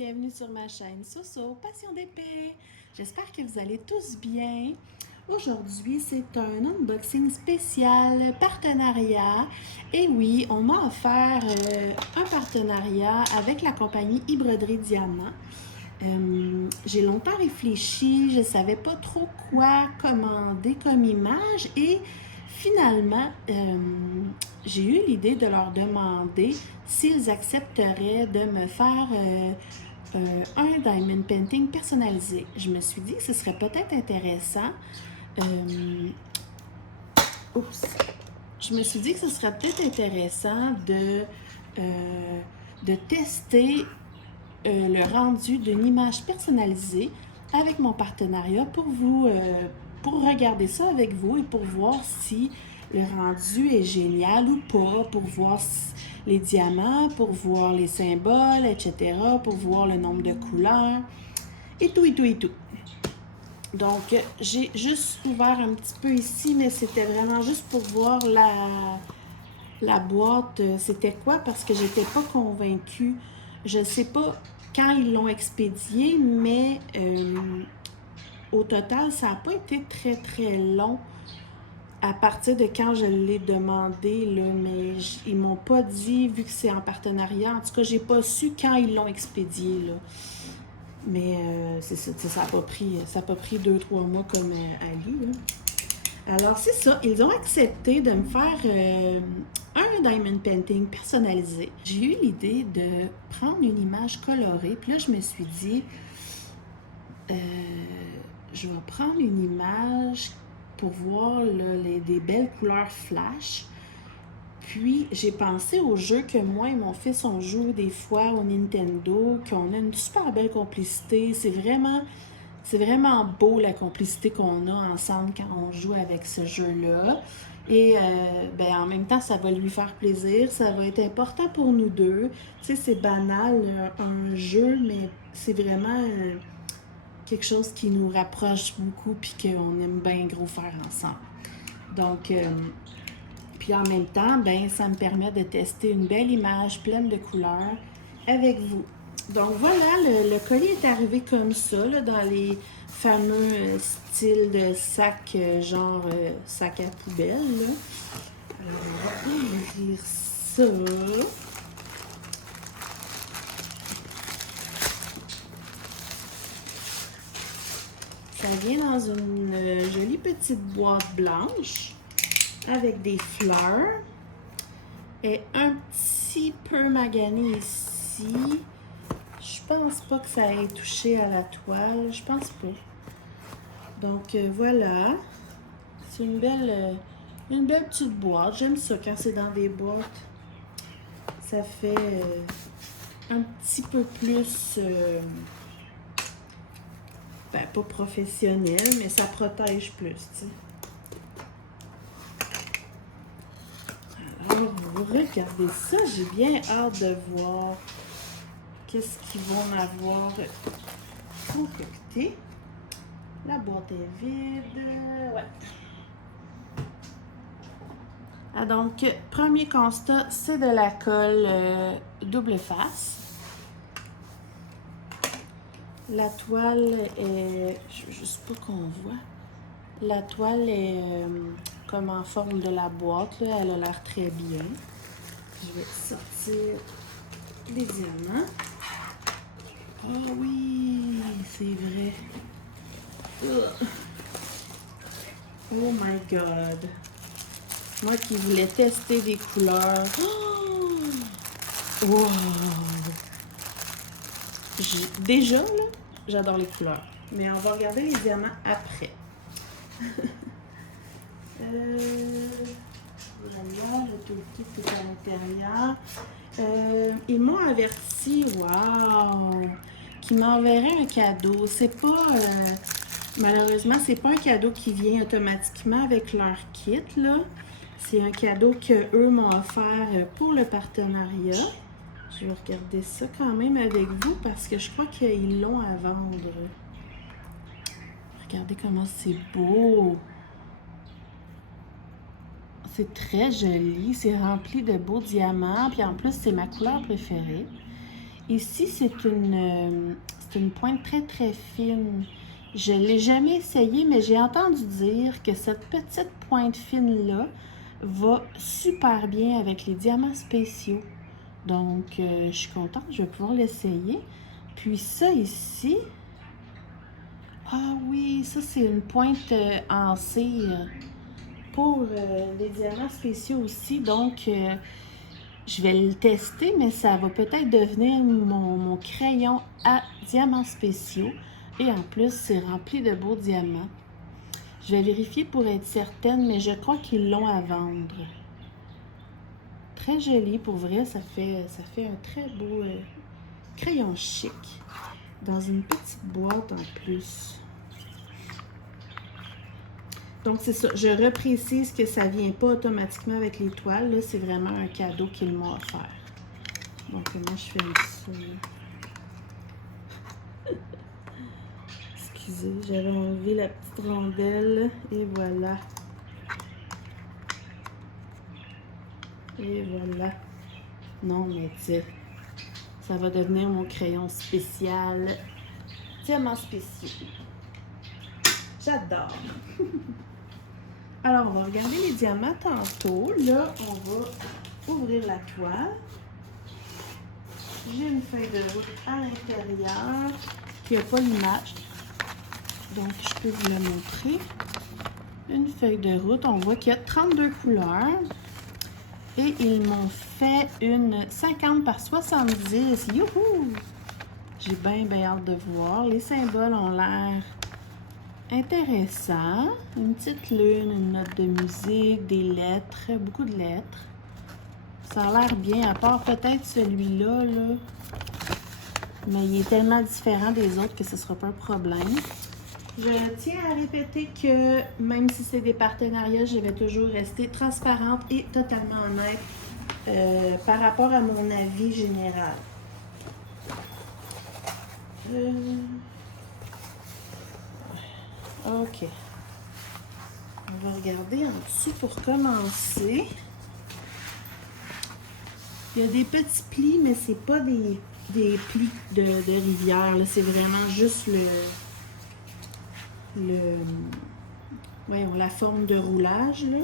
bienvenue sur ma chaîne Soso, Passion d'épée. J'espère que vous allez tous bien. Aujourd'hui, c'est un unboxing spécial partenariat. Et oui, on m'a offert un partenariat avec la compagnie e-Broderie Diamant. J'ai longtemps réfléchi, je ne savais pas trop quoi commander comme image et finalement, j'ai eu l'idée de leur demander s'ils accepteraient de me faire un diamond painting personnalisé. Je me suis dit que ce serait peut-être intéressant. Je me suis dit que ce serait peut-être intéressant de tester le rendu d'une image personnalisée avec mon partenariat pour vous, pour regarder ça avec vous et pour voir si le rendu est génial ou pas, pour voir les diamants, pour voir les symboles, etc., pour voir le nombre de couleurs, et tout, et tout, et tout. Donc, j'ai juste ouvert un petit peu ici, mais c'était vraiment juste pour voir la boîte, c'était quoi, parce que j'étais pas convaincue. Je sais pas quand ils l'ont expédié, mais au total, ça n'a pas été très, très long à partir de quand je l'ai demandé, là, mais ils m'ont pas dit, vu que c'est en partenariat, en tout cas, j'ai pas su quand ils l'ont expédié, là. Mais c'est ça, ça n'a pas pris 2-3 mois comme Ali, là. Alors, c'est ça. Ils ont accepté de me faire un diamond painting personnalisé. J'ai eu l'idée de prendre une image colorée. Puis là, je me suis dit, je vais prendre une image pour voir là, des belles couleurs flash. Puis, j'ai pensé aux jeux que moi et mon fils, on joue des fois au Nintendo, qu'on a une super belle complicité. C'est vraiment beau la complicité qu'on a ensemble quand on joue avec ce jeu-là. Et en même temps, ça va lui faire plaisir, ça va être important pour nous deux. Tu sais, c'est banal, un jeu, mais c'est vraiment quelque chose qui nous rapproche beaucoup puis qu'on aime bien gros faire ensemble. Donc, puis en même temps, ben, ça me permet de tester une belle image pleine de couleurs avec vous. Donc voilà, le colis est arrivé comme ça, là, dans les fameux styles de sac, genre sac à poubelle. Là. Alors, on va ouvrir ça. Ça vient dans une jolie petite boîte blanche avec des fleurs et un petit peu magané ici. Je pense pas que ça ait touché à la toile. Je pense pas. Donc voilà. C'est une belle petite boîte. J'aime ça quand c'est dans des boîtes. Ça fait un petit peu plus pas professionnel, mais ça protège plus, tu sais. Alors, vous regardez ça. J'ai bien hâte de voir qu'est-ce qu'ils vont m'avoir concocté. La boîte est vide. Ouais. Ah, donc, premier constat, c'est de la colle double face. La toile est... Je sais pas qu'on voit. La toile est comme en forme de la boîte. Là. Elle a l'air très bien. Je vais sortir les diamants. Oh oui, c'est vrai. Oh my God. Moi qui voulais tester des couleurs. Oh! Wow! Déjà, là, j'adore les couleurs. Mais on va regarder les diamants après. Le toolkit est à l'intérieur. Ils m'ont averti, wow, qu'ils m'enverraient un cadeau. C'est pas... malheureusement, c'est pas un cadeau qui vient automatiquement avec leur kit, là. C'est un cadeau qu'eux m'ont offert pour le partenariat. Je vais regarder ça quand même avec vous parce que je crois qu'ils l'ont à vendre. Regardez comment c'est beau. C'est très joli. C'est rempli de beaux diamants. Puis en plus, c'est ma couleur préférée. Ici, c'est une pointe très, très fine. Je ne l'ai jamais essayé, mais j'ai entendu dire que cette petite pointe fine-là va super bien avec les diamants spéciaux. Donc, je suis contente, je vais pouvoir l'essayer. Puis ça ici, ah oui, ça c'est une pointe en cire pour les diamants spéciaux aussi. Donc, je vais le tester, mais ça va peut-être devenir mon crayon à diamants spéciaux. Et en plus, c'est rempli de beaux diamants. Je vais vérifier pour être certaine, mais je crois qu'ils l'ont à vendre. Très joli, pour vrai, ça fait un très beau crayon chic. Dans une petite boîte en plus. Donc, c'est ça. Je reprécise que ça ne vient pas automatiquement avec les toiles. Là, c'est vraiment un cadeau qu'ils m'ont offert. Donc, moi, je fais ça. Excusez, j'avais enlevé la petite rondelle. Et voilà. Et voilà. Non, mais tu sais, ça va devenir mon crayon spécial. Diamant spécial. J'adore. Alors, on va regarder les diamants tantôt. Là, on va ouvrir la toile. J'ai une feuille de route à l'intérieur qui n'a pas l'image. Donc, je peux vous la montrer. Une feuille de route. On voit qu'il y a 32 couleurs. Et ils m'ont fait une 50 par 70. Youhou! J'ai bien, bien hâte de voir. Les symboles ont l'air intéressants. Une petite lune, une note de musique, des lettres, beaucoup de lettres. Ça a l'air bien, à part peut-être celui-là, là. Mais il est tellement différent des autres que ce ne sera pas un problème. Je tiens à répéter que même si c'est des partenariats, je vais toujours rester transparente et totalement honnête par rapport à mon avis général. OK. On va regarder en dessous pour commencer. Il y a des petits plis, mais c'est pas des plis de rivière. C'est vraiment juste voyons, la forme de roulage. Là.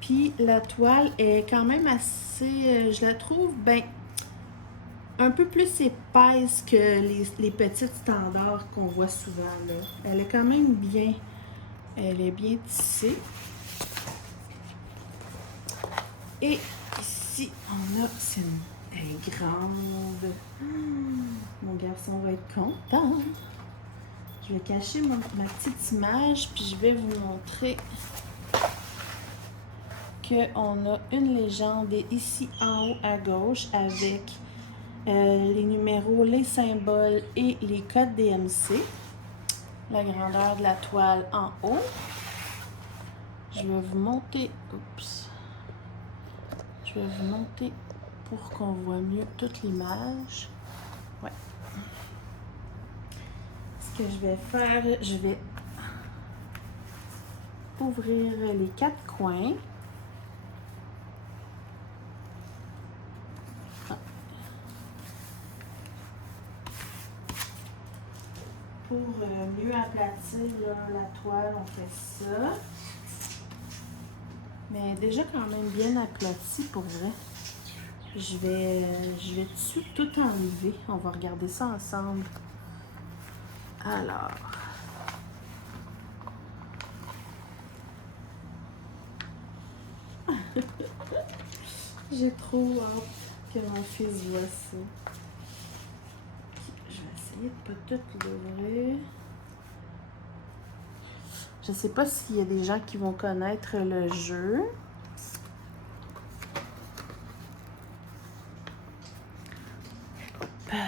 Puis la toile est quand même assez, je la trouve, ben, un peu plus épaisse que les petites standards qu'on voit souvent. Là. Elle est quand même bien, elle est bien tissée. Et ici, on a, elle est grande. Mon garçon va être content. Je vais cacher ma petite image, puis je vais vous montrer qu'on a une légende ici en haut à gauche avec les numéros, les symboles et les codes DMC. La grandeur de la toile en haut. Je vais vous monter, je vais vous monter pour qu'on voit mieux toute l'image. Ouais. Ce que je vais faire, je vais ouvrir les 4 coins. Pour mieux aplatir là, la toile, on fait ça. Mais déjà quand même bien aplati pour vrai. Je vais tout enlever. On va regarder ça ensemble. Alors. J'ai trop hâte que mon fils voit ça. Je vais essayer de pas tout l'ouvrir. Je sais pas s'il y a des gens qui vont connaître le jeu. On va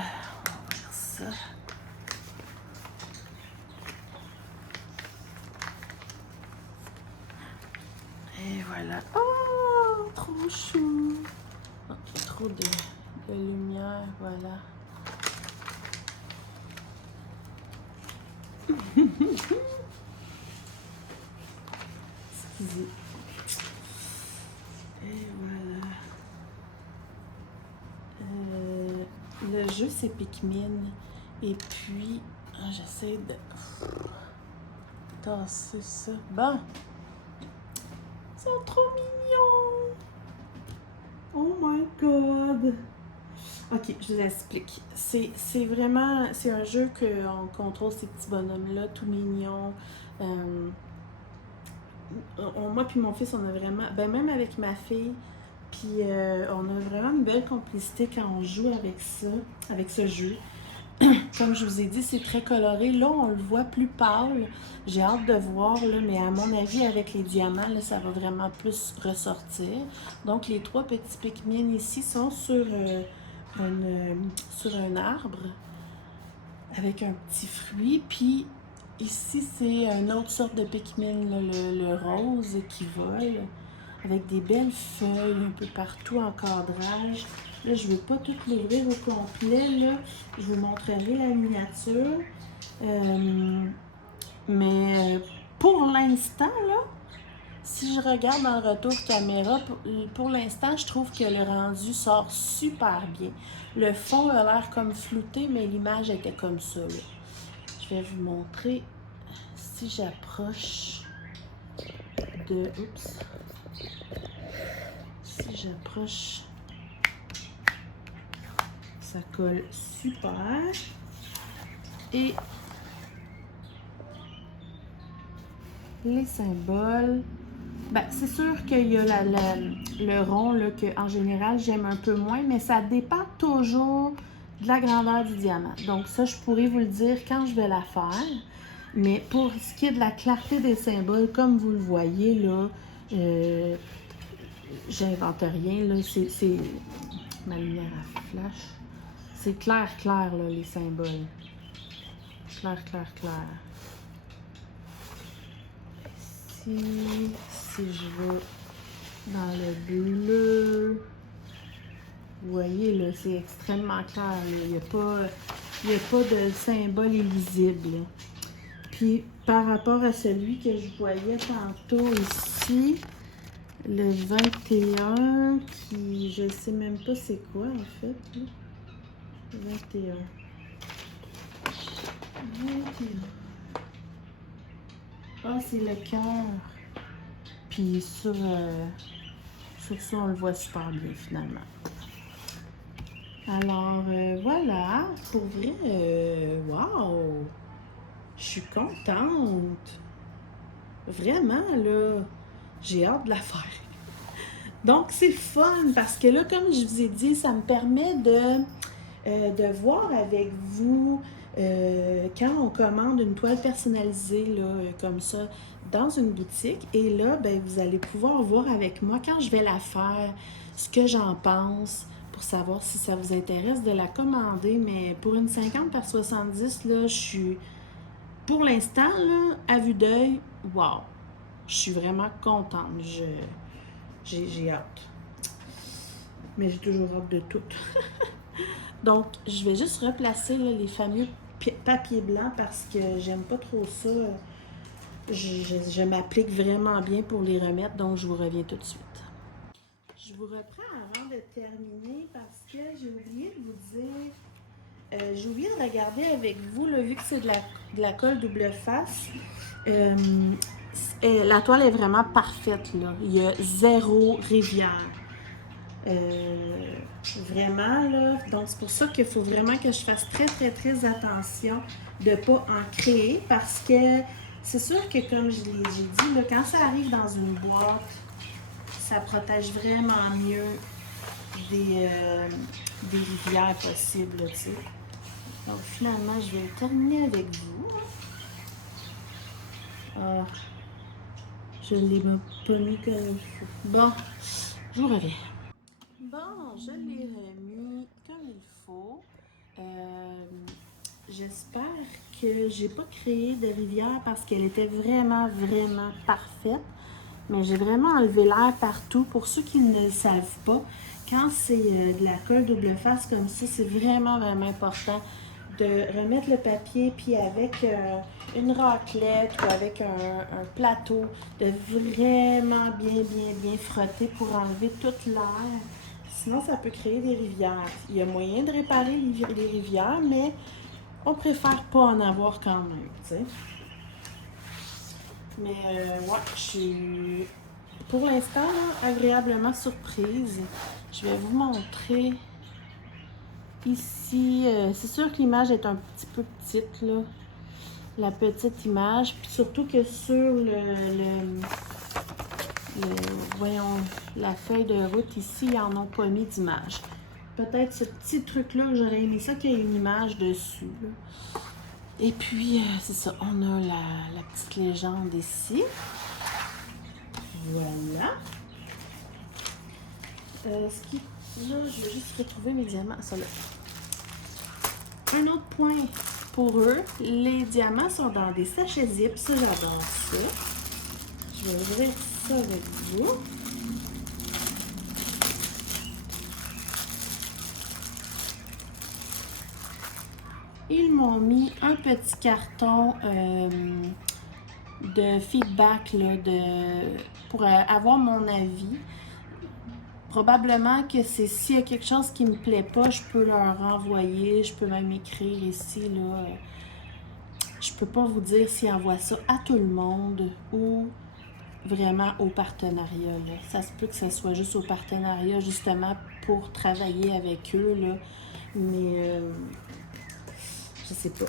ouvrir ça. Et voilà. Oh, trop chou. Oh, il y a trop de lumière, voilà. Excusez. Et voilà. Le jeu, c'est Pikmin. Et puis, j'essaie de tasser ça. Bon. Ils sont trop mignons. Oh my god. Ok, je vous explique. C'est un jeu qu'on contrôle ces petits bonhommes-là, tout mignons. Moi puis mon fils, on a vraiment, ben même avec ma fille, puis on a vraiment une belle complicité quand on joue avec ça, avec ce jeu. Comme je vous ai dit, c'est très coloré. Là, on le voit plus pâle. J'ai hâte de voir, là, mais à mon avis, avec les diamants, là, ça va vraiment plus ressortir. Donc, les 3 petits Pikmin ici sont sur un arbre avec un petit fruit. Puis ici, c'est une autre sorte de Pikmin, là, le rose qui vole, avec des belles feuilles un peu partout en cadrage. Là, je ne veux pas tout l'ouvrir au complet, là. Je vous montrerai la miniature. Mais pour l'instant, là, si je regarde dans le retour caméra, pour l'instant, je trouve que le rendu sort super bien. Le fond a l'air comme flouté, mais l'image était comme ça, là. Je vais vous montrer si j'approche de... Oups! Si j'approche... Ça colle super. Et les symboles... Ben, c'est sûr qu'il y a le rond là, que en général j'aime un peu moins, mais ça dépend toujours de la grandeur du diamant. Donc ça, je pourrais vous le dire quand je vais la faire. Mais pour ce qui est de la clarté des symboles, comme vous le voyez là, j'invente rien là, c'est ma lumière à flash. C'est clair, là, les symboles. Clair. Si je vais dans le bleu, vous voyez, là, c'est extrêmement clair. Là. Il n'y a pas de symbole illisible. Puis, par rapport à celui que je voyais tantôt ici, le 21, qui, je ne sais même pas c'est quoi, en fait. Là. 21. Ah, c'est le cœur. Puis sur ça, on le voit super bien, finalement. Alors, voilà. Pour vrai, wow! Je suis contente. Vraiment, là, j'ai hâte de la faire. Donc, c'est fun parce que là, comme je vous ai dit, ça me permet de voir avec vous quand on commande une toile personnalisée là, comme ça dans une boutique. Et là, ben, vous allez pouvoir voir avec moi quand je vais la faire, ce que j'en pense pour savoir si ça vous intéresse de la commander. Mais pour une 50 par 70, là, je suis, pour l'instant, là, à vue d'œil, wow! Je suis vraiment contente. J'ai hâte. Mais j'ai toujours hâte de tout. Donc, je vais juste replacer là, les fameux papiers blancs parce que j'aime pas trop ça. Je m'applique vraiment bien pour les remettre, donc je vous reviens tout de suite. Je vous reprends avant de terminer parce que j'ai oublié de vous dire, j'ai oublié de regarder avec vous, là, vu que c'est de la colle double face, la toile est vraiment parfaite, là. Il y a 0 rivière. Vraiment, là. Donc, c'est pour ça qu'il faut vraiment que je fasse très attention de ne pas en créer parce que c'est sûr que, comme j'ai dit, là, quand ça arrive dans une boîte, ça protège vraiment mieux des rivières possibles, tu sais. Donc, finalement, je vais terminer avec vous. Ah, je ne l'ai pas mis comme il faut. Bon, je vous reviens. Bon, je l'ai remis comme il faut. J'espère que j'ai pas créé de rivière parce qu'elle était vraiment parfaite. Mais j'ai vraiment enlevé l'air partout. Pour ceux qui ne le savent pas, quand c'est de la colle double face comme ça, c'est vraiment important de remettre le papier, puis avec une raclette ou avec un plateau, de vraiment bien frotter pour enlever toute l'air. Sinon, ça peut créer des rivières. Il y a moyen de réparer les rivières, mais on préfère pas en avoir quand même, tu sais. Mais ouais, je suis pour l'instant agréablement surprise. Je vais vous montrer ici. C'est sûr que l'image est un petit peu petite, là. La petite image. Puis surtout que sur voyons, la feuille de route ici, ils n'en ont pas mis d'image. Peut-être ce petit truc-là, j'aurais aimé ça qu'il y ait une image dessus, là. Et puis, c'est ça, on a la petite légende ici. Voilà. Là, je vais juste retrouver mes diamants. Ça, là. Un autre point pour eux, les diamants sont dans des sachets zip. Ça, j'adore ça. Je vais ouvrir ça avec vous. Ils m'ont mis un petit carton de feedback là, pour avoir mon avis. Probablement que c'est s'il y a quelque chose qui me plaît pas, je peux leur renvoyer, je peux même écrire ici, là. Je peux pas vous dire s'ils envoient ça à tout le monde ou vraiment au partenariat, là. Ça se peut que ça soit juste au partenariat, justement, pour travailler avec eux, là. Mais, je sais pas.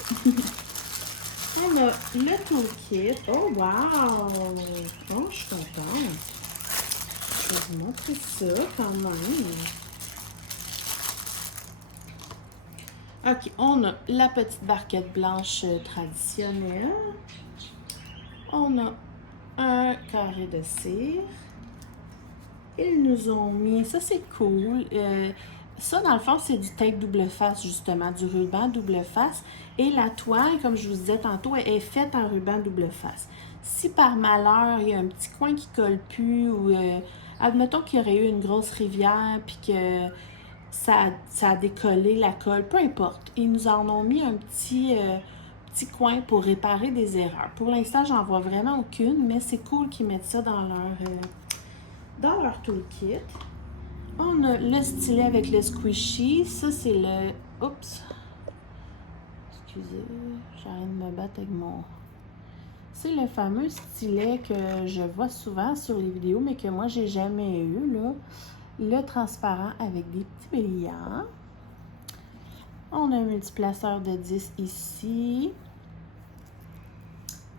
On a le toolkit. Oh, wow! Oh, je suis contente. Je vais vous montrer ça quand même. OK, on a la petite barquette blanche traditionnelle. On a un carré de cire. Ils nous ont mis, ça c'est cool. Ça, dans le fond, c'est du tape double face, justement, du ruban double face. Et la toile, comme je vous disais tantôt, est faite en ruban double face. Si par malheur, il y a un petit coin qui colle plus ou admettons qu'il y aurait eu une grosse rivière puis que ça a décollé la colle, peu importe. Ils nous en ont mis un petit coin pour réparer des erreurs. Pour l'instant, j'en vois vraiment aucune, mais c'est cool qu'ils mettent ça dans leur toolkit. On a le stylet avec le squishy. Ça, c'est le... Oups! Excusez, j'arrête de me battre avec mon... C'est le fameux stylet que je vois souvent sur les vidéos, mais que moi, j'ai jamais eu, là. Le transparent avec des petits brillants. On a un multiplaceur de 10 ici.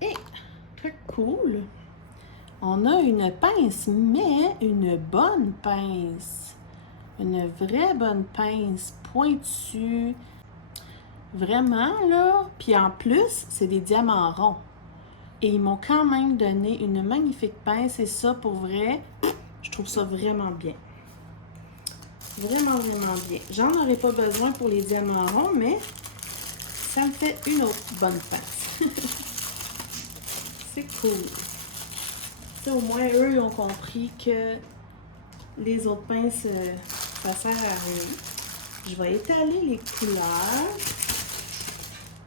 Et, très cool, on a une pince, mais une bonne pince. Une vraie bonne pince pointue. Vraiment, là. Puis en plus, c'est des diamants ronds. Et ils m'ont quand même donné une magnifique pince. Et ça, pour vrai, je trouve ça vraiment bien. Vraiment, vraiment bien. J'en aurais pas besoin pour les diamants ronds, mais ça me fait une autre bonne pince. C'est cool. Ça, au moins, eux, ils ont compris que les autres pinces, ça sert à rien. Je vais étaler les couleurs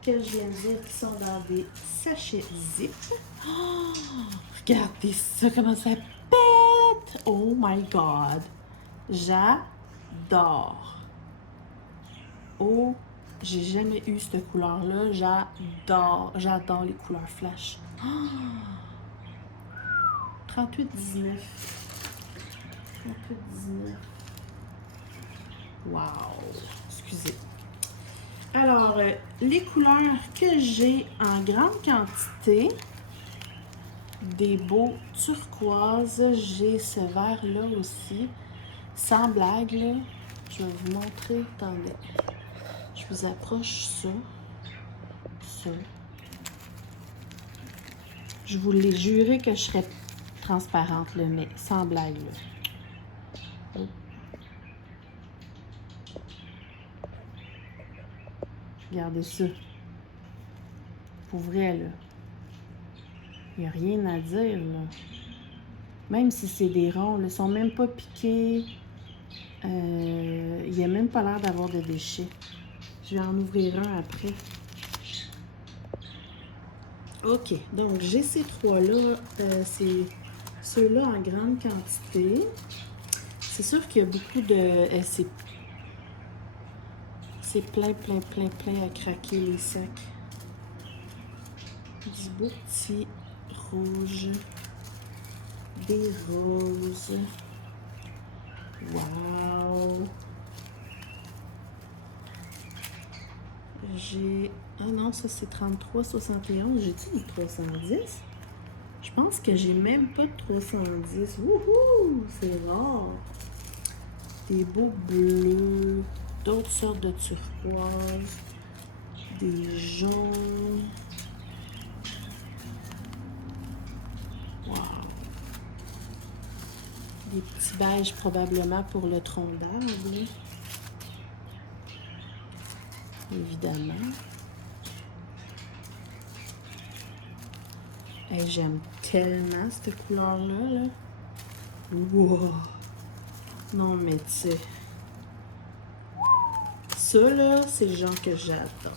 que je viens de dire qui sont dans des sachets zip. Oh, regardez ça, comment ça pète! Oh my God! J'adore! Oh, j'ai jamais eu cette couleur-là. J'adore les couleurs flash. Oh, 38,19. 38,19. Wow! Excusez. Alors, les couleurs que j'ai en grande quantité, des beaux turquoises, j'ai ce vert-là aussi. Sans blague, là, je vais vous montrer. Attendez. Je vous approche ça. Ça. Je vous l'ai juré que je serais transparente, là, mais sans blague, là. Oh. Regardez ça. Pour vrai, là. Il n'y a rien à dire, là. Même si c'est des ronds, là, ils sont même pas piqués. Il n'y a même pas l'air d'avoir de déchets. Je vais en ouvrir un après. OK. Donc, j'ai ces trois-là. C'est ceux-là en grande quantité. C'est sûr qu'il y a beaucoup de... c'est plein à craquer les sacs. Du beau petit rouge. Des roses. Wow! J'ai... Ah non, ça c'est 33,71. J'ai-tu du 310? Je pense que j'ai même pas de 310. Wouhou! C'est rare. Des beaux bleus. D'autres sortes de turquoise. Des jaunes. Wow! Des petits beiges probablement pour le tronc d'arbre. Évidemment. Hey, j'aime tellement cette couleur-là. Là. Wow! Non, mais tu sais. Ça, là, c'est le genre que j'adore.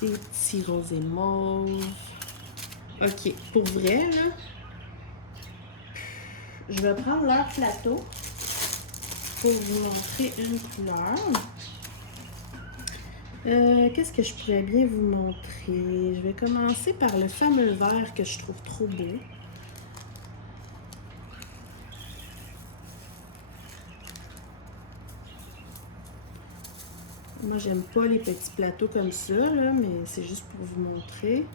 Des petits rosés mauves. OK, pour vrai, là, je vais prendre leur plateau pour vous montrer une couleur. Qu'est-ce que je pourrais bien vous montrer? Je vais commencer par le fameux vert que je trouve trop beau. Moi, j'aime pas les petits plateaux comme ça, là, mais c'est juste pour vous montrer.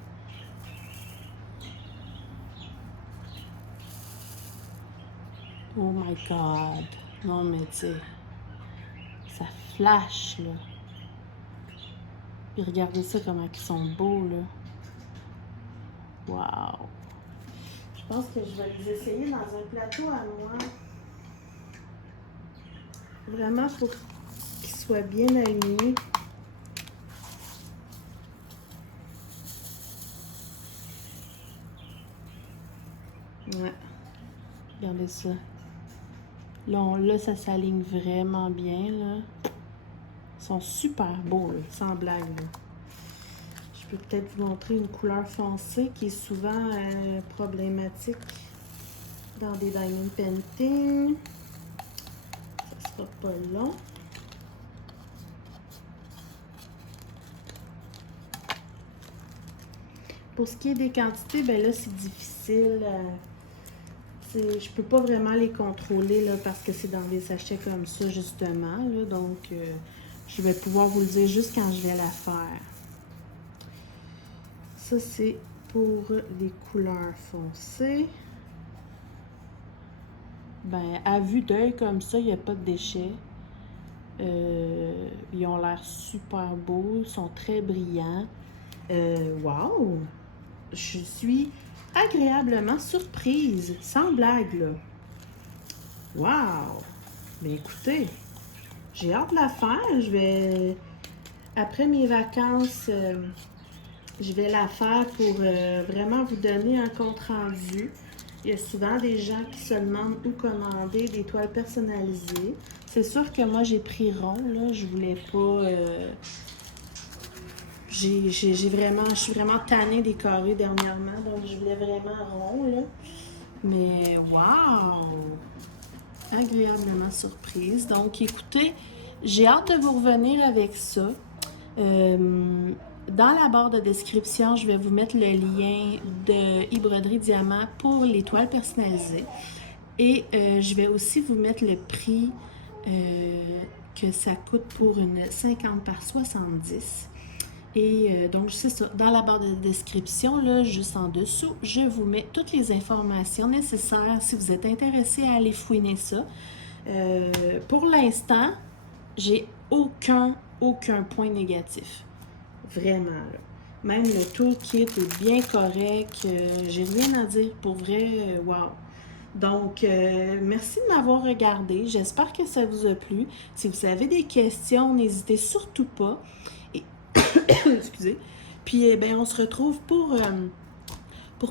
Oh my God! Non, mais tu sais, ça flash, là. Puis regardez ça, comment ils sont beaux, là. Wow! Je pense que je vais les essayer dans un plateau à moi. Vraiment, pour qu'ils soient bien alignés. Ouais. Regardez ça. Là, ça s'aligne vraiment bien, là. Ils sont super beaux, là, sans blague, là. Je peux peut-être vous montrer une couleur foncée qui est souvent problématique dans des diamond painting. Ça sera pas long. Pour ce qui est des quantités, ben là, c'est difficile. Je peux pas vraiment les contrôler là, parce que c'est dans des sachets comme ça, justement. Là, donc, je vais pouvoir vous le dire juste quand je vais la faire. Ça, c'est pour les couleurs foncées. Ben, à vue d'œil comme ça, il n'y a pas de déchets. Ils ont l'air super beaux, ils sont très brillants. Wow! Je suis agréablement surprise, sans blague, là. Wow! Ben écoutez, j'ai hâte de la faire. Je vais, après mes vacances, je vais la faire pour vraiment vous donner un compte rendu. Il y a souvent des gens qui se demandent où commander des toiles personnalisées. C'est sûr que moi, j'ai pris rond, là. Je voulais pas... je suis vraiment tannée des carrés dernièrement, donc je voulais vraiment rond, là. Mais wow! Agréablement surprise. Donc, écoutez, j'ai hâte de vous revenir avec ça. Dans la barre de description, je vais vous mettre le lien de e-broderie Diamant pour les toiles personnalisées. Et je vais aussi vous mettre le prix que ça coûte pour une 50 par 70. Et donc, c'est ça. Dans la barre de description, là, juste en dessous, je vous mets toutes les informations nécessaires si vous êtes intéressé à aller fouiner ça. Pour l'instant, j'ai aucun point négatif. Vraiment, là. Même le toolkit est bien correct. J'ai rien à dire. Pour vrai, wow. Donc, merci de m'avoir regardé. J'espère que ça vous a plu. Si vous avez des questions, n'hésitez surtout pas. Et excusez. Puis, on se retrouve pour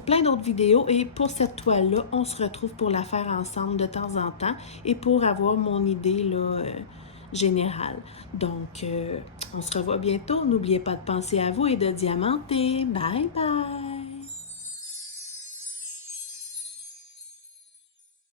plein d'autres vidéos. Et pour cette toile-là, on se retrouve pour la faire ensemble de temps en temps et pour avoir mon idée là, générale. Donc, on se revoit bientôt. N'oubliez pas de penser à vous et de diamanter. Bye bye!